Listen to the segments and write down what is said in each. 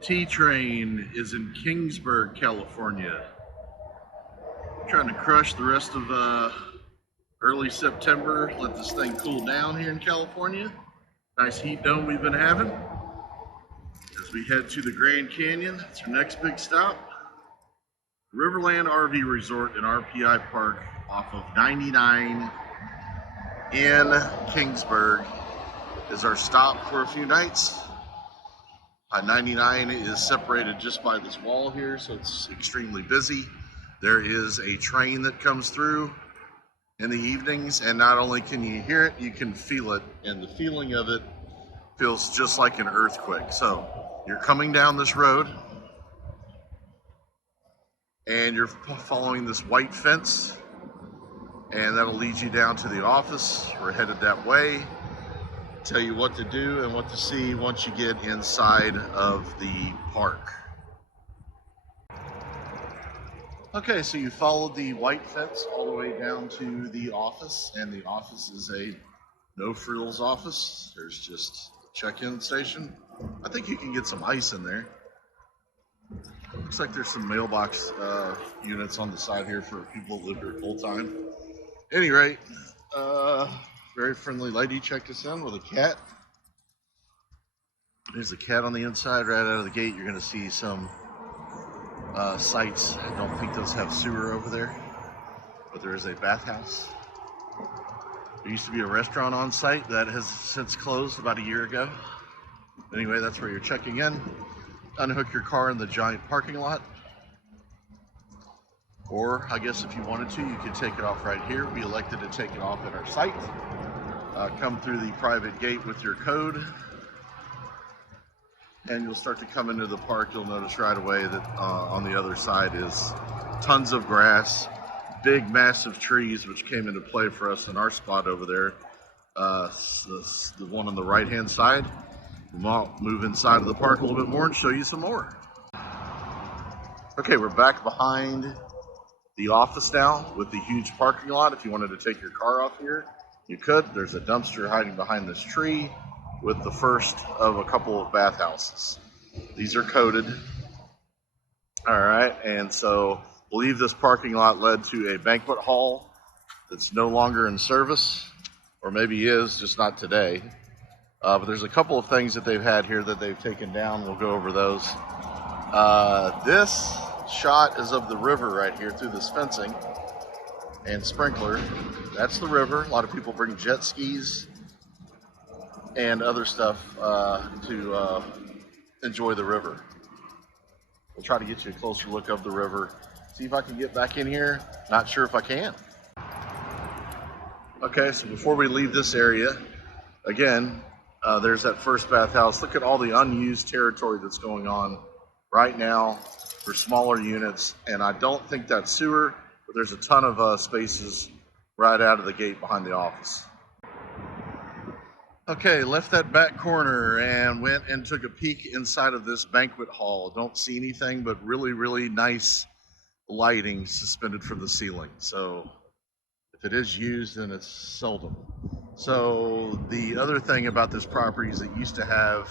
T-Train is in Kingsburg, California. Trying to crush the rest of early September, let this thing cool down here in California. Nice heat dome we've been having. As we head to the Grand Canyon, it's our next big stop. Riverland RV Resort and RPI Park off of 99 in Kingsburg is our stop for a few nights. 99 is separated just by this wall here, so it's extremely busy. There is a train that comes through in the evenings, and not only can you hear it, you can feel it, and the feeling of it feels just like an earthquake. So you're coming down this road, and you're following this white fence, and that'll lead you down to the office. We're headed that way. Tell you what to do and what to see once you get inside of the park. Okay, so you followed the white fence all the way down to the office, and the office is a no frills office. There's just a check-in station. I think you can get some ice in there. Looks like there's some mailbox units on the side here for people that live here full time. At any rate, very friendly lady checked us in with a cat. There's a cat on the inside. Right out of the gate, you're going to see some sites. I don't think those have sewer over there, but there is a bathhouse. There used to be a restaurant on site that has since closed about a year ago. Anyway, that's where you're checking in. Unhook your car in the giant parking lot. Or, I guess if you wanted to, you could take it off right here. We elected to take it off at our site. Come through the private gate with your code, and you'll start to come into the park. You'll notice right away that on the other side is tons of grass, big massive trees, which came into play for us in our spot over there. The one on the right hand side. We'll move inside of the park a little bit more and show you some more. Okay, we're back behind the office now with the huge parking lot. If you wanted to take your car off here, you could. There's a dumpster hiding behind this tree with the first of a couple of bathhouses. These are coded. All right, and so I believe this parking lot led to a banquet hall that's no longer in service, or maybe is, just not today. But there's a couple of things that they've had here that they've taken down. We'll go over those. This shot is of the river right here through this fencing and sprinkler. That's the river. A lot of people bring jet skis and other stuff to enjoy the river. We'll try to get you a closer look of the river. See if I can get back in here. Not sure if I can. Okay, so before we leave this area, again, there's that first bathhouse. Look at all the unused territory that's going on right now for smaller units, and I don't think that's sewer, but there's a ton of spaces right out of the gate behind the office. Okay, left that back corner and went and took a peek inside of this banquet hall. Don't see anything but really, really nice lighting suspended from the ceiling. So if it is used, then it's seldom. So the other thing about this property is it used to have,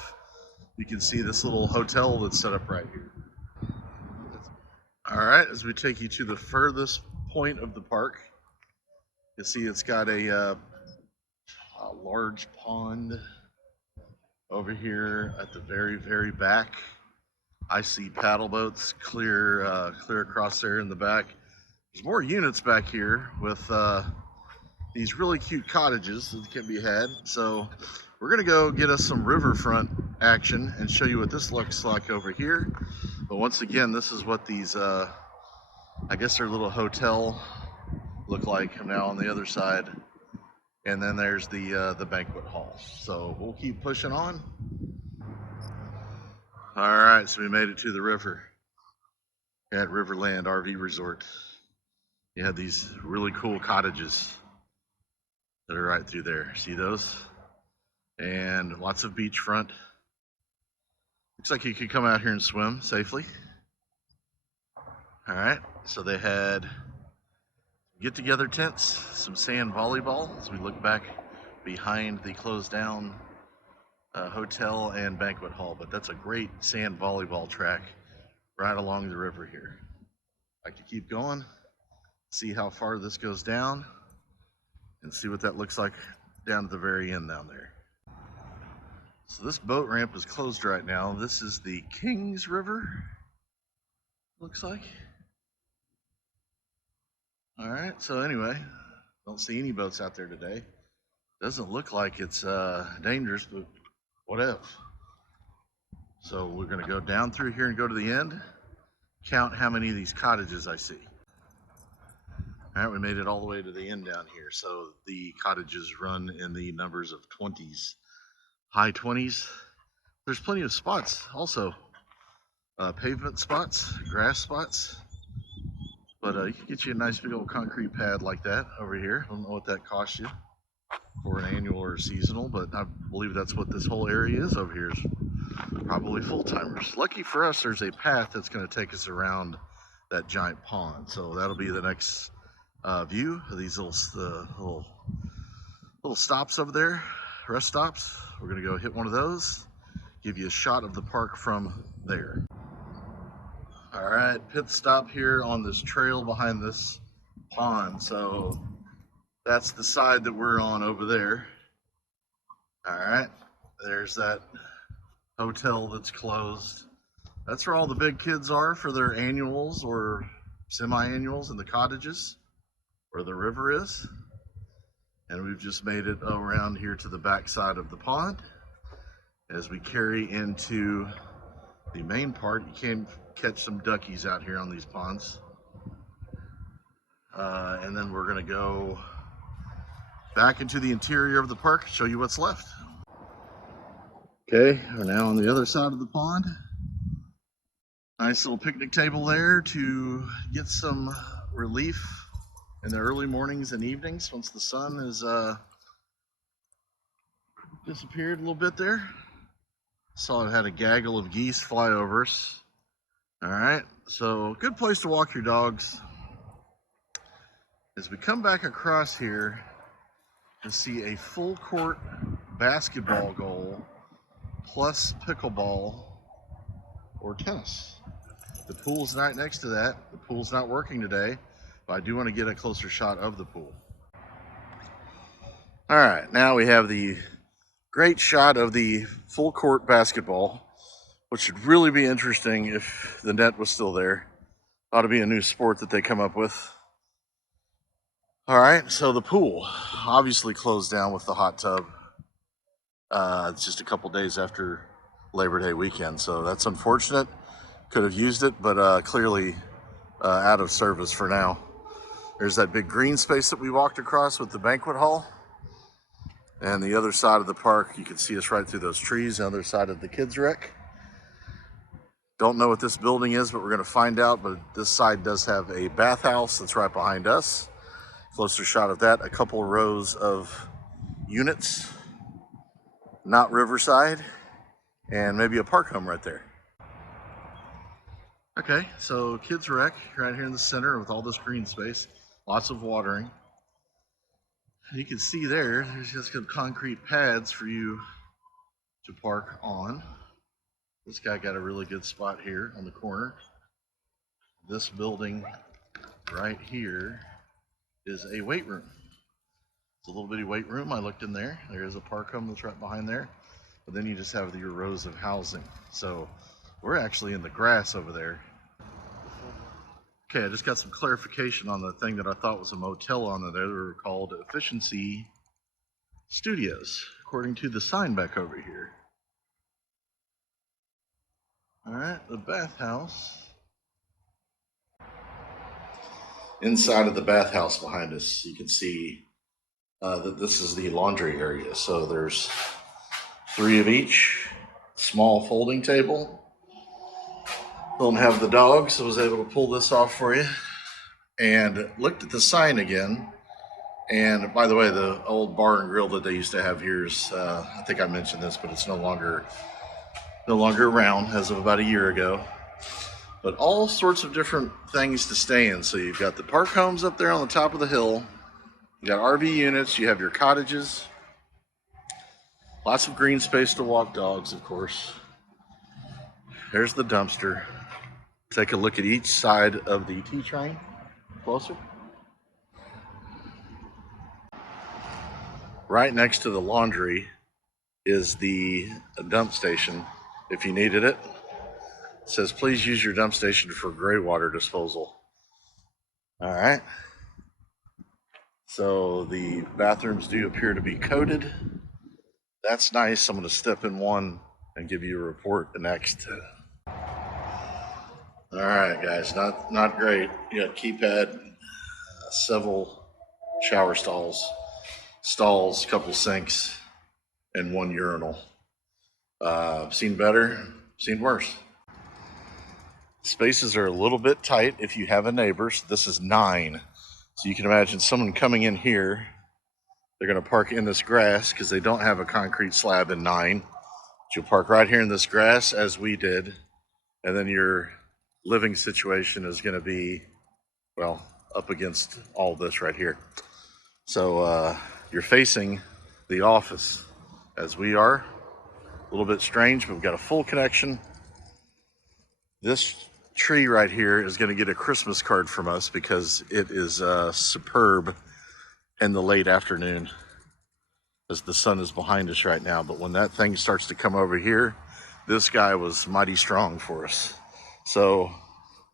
you can see this little hotel that's set up right here. All right, as we take you to the furthest point of the park, you see it's got a large pond over here at the very, very back. I see paddle boats clear across there in the back. There's more units back here with these really cute cottages that can be had. So we're gonna go get us some riverfront action and show you what this looks like over here. But once again, this is what these, I guess their little hotel look like now on the other side. And then there's the banquet hall. So we'll keep pushing on. All right, so we made it to the river at Riverland RV Resort. You have these really cool cottages that are right through there. See those? And lots of beachfront. Looks like you could come out here and swim safely. All right, so they had get-together tents, some sand volleyball as we look back behind the closed down hotel and banquet hall, but that's a great sand volleyball track right along the river here. I like to keep going, see how far this goes down, and see what that looks like down at the very end down there. So this boat ramp is closed right now. This is the Kings River, looks like. All right, so anyway, don't see any boats out there today. Doesn't look like it's dangerous, but whatever. So we're gonna go down through here and go to the end, count how many of these cottages I see. All right, we made it all the way to the end down here. So the cottages run in the numbers of 20s, high 20s. There's plenty of spots also, pavement spots, grass spots. But you can get you a nice big old concrete pad like that over here. I don't know what that costs you for an annual or seasonal, but I believe that's what this whole area is over here. Is probably full-timers. Lucky for us, there's a path that's going to take us around that giant pond. So that'll be the next view of these little stops over there, rest stops. We're going to go hit one of those, give you a shot of the park from there. All right, pit stop here on this trail behind this pond. So that's the side that we're on over there. All right, there's that hotel that's closed. That's where all the big kids are for their annuals or semi-annuals in the cottages, where the river is. And we've just made it around here to the back side of the pond. As we carry into the main part, you can catch some duckies out here on these ponds. And then we're gonna go back into the interior of the park, show you what's left. Okay, we're now on the other side of the pond. Nice little picnic table there to get some relief in the early mornings and evenings once the sun has disappeared a little bit there. Saw it had a gaggle of geese fly over us. All right, so good place to walk your dogs. As we come back across here to see a full court basketball goal plus pickleball or tennis. The pool's right next to that. The pool's not working today, but I do want to get a closer shot of the pool. All right, now we have the great shot of the full court basketball, which should really be interesting if the net was still there. Ought to be a new sport that they come up with. All right, so the pool obviously closed down with the hot tub. It's just a couple days after Labor Day weekend, so that's unfortunate. Could have used it, but clearly out of service for now. There's that big green space that we walked across with the banquet hall. And the other side of the park, you can see us right through those trees, the other side of the kids' rec. Don't know what this building is, but we're gonna find out. But this side does have a bathhouse that's right behind us. Closer shot of that, a couple rows of units, not riverside, and maybe a park home right there. Okay, so kids rec right here in the center with all this green space, lots of watering. You can see there's just some concrete pads for you to park on. This guy got a really good spot here on the corner. This building right here is a weight room. It's a little bitty weight room. I looked in there. There is a park home that's right behind there. But then you just have your rows of housing. So we're actually in the grass over there. Okay, I just got some clarification on the thing that I thought was a motel on there. They were called Efficiency Studios, according to the sign back over here. All right, the bathhouse. Inside of the bathhouse behind us, you can see that this is the laundry area. So there's 3 of each, small folding table. Don't have the dog, so I was able to pull this off for you. And looked at the sign again. And by the way, the old bar and grill that they used to have here is, I think I mentioned this, but it's no longer around as of about a year ago. But all sorts of different things to stay in. So you've got the park homes up there on the top of the hill. You got RV units, you have your cottages. Lots of green space to walk dogs, of course. There's the dumpster. Take a look at each side of the T-train. Closer. Right next to the laundry is the dump station if you needed it. It says, please use your dump station for gray water disposal. All right. So the bathrooms do appear to be coated. That's nice. I'm going to step in one and give you a report next. All right, guys, not great. You got keypad, several shower stalls, couple sinks, and one urinal. Seen better, seen worse. Spaces are a little bit tight if you have a neighbor. So this is 9. So you can imagine someone coming in here. They're going to park in this grass because they don't have a concrete slab in 9. But you'll park right here in this grass as we did. And then your living situation is going to be, well, up against all this right here. So you're facing the office as we are. A little bit strange, but we've got a full connection. This tree right here is going to get a Christmas card from us because it is superb in the late afternoon as the sun is behind us right now. But when that thing starts to come over here, this guy was mighty strong for us. So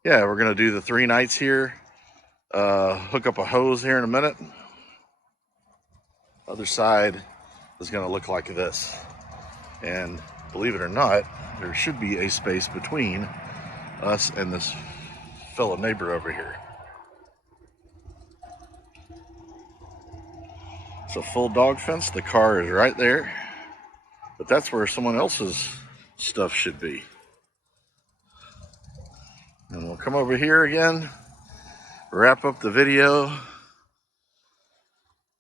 yeah, we're going to do the 3 nights here. Hook up a hose here in a minute. Other side is going to look like this. And believe it or not, there should be a space between us and this fellow neighbor over here. It's a full dog fence. The car is right there, but that's where someone else's stuff should be. And we'll come over here again, wrap up the video,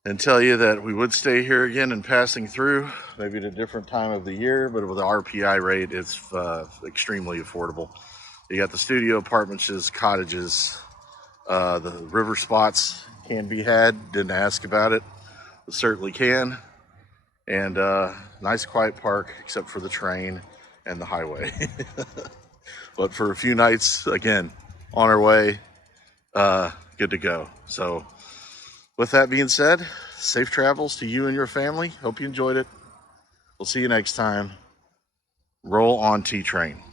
and tell you that we would stay here again and passing through, maybe at a different time of the year, but with the RPI rate, it's extremely affordable. You got the studio apartments, cottages, the river spots can be had. Didn't ask about it, but certainly can. And nice quiet park, except for the train and the highway. But for a few nights, again, on our way, good to go. So with that being said, safe travels to you and your family. Hope you enjoyed it. We'll see you next time. Roll on T-Train.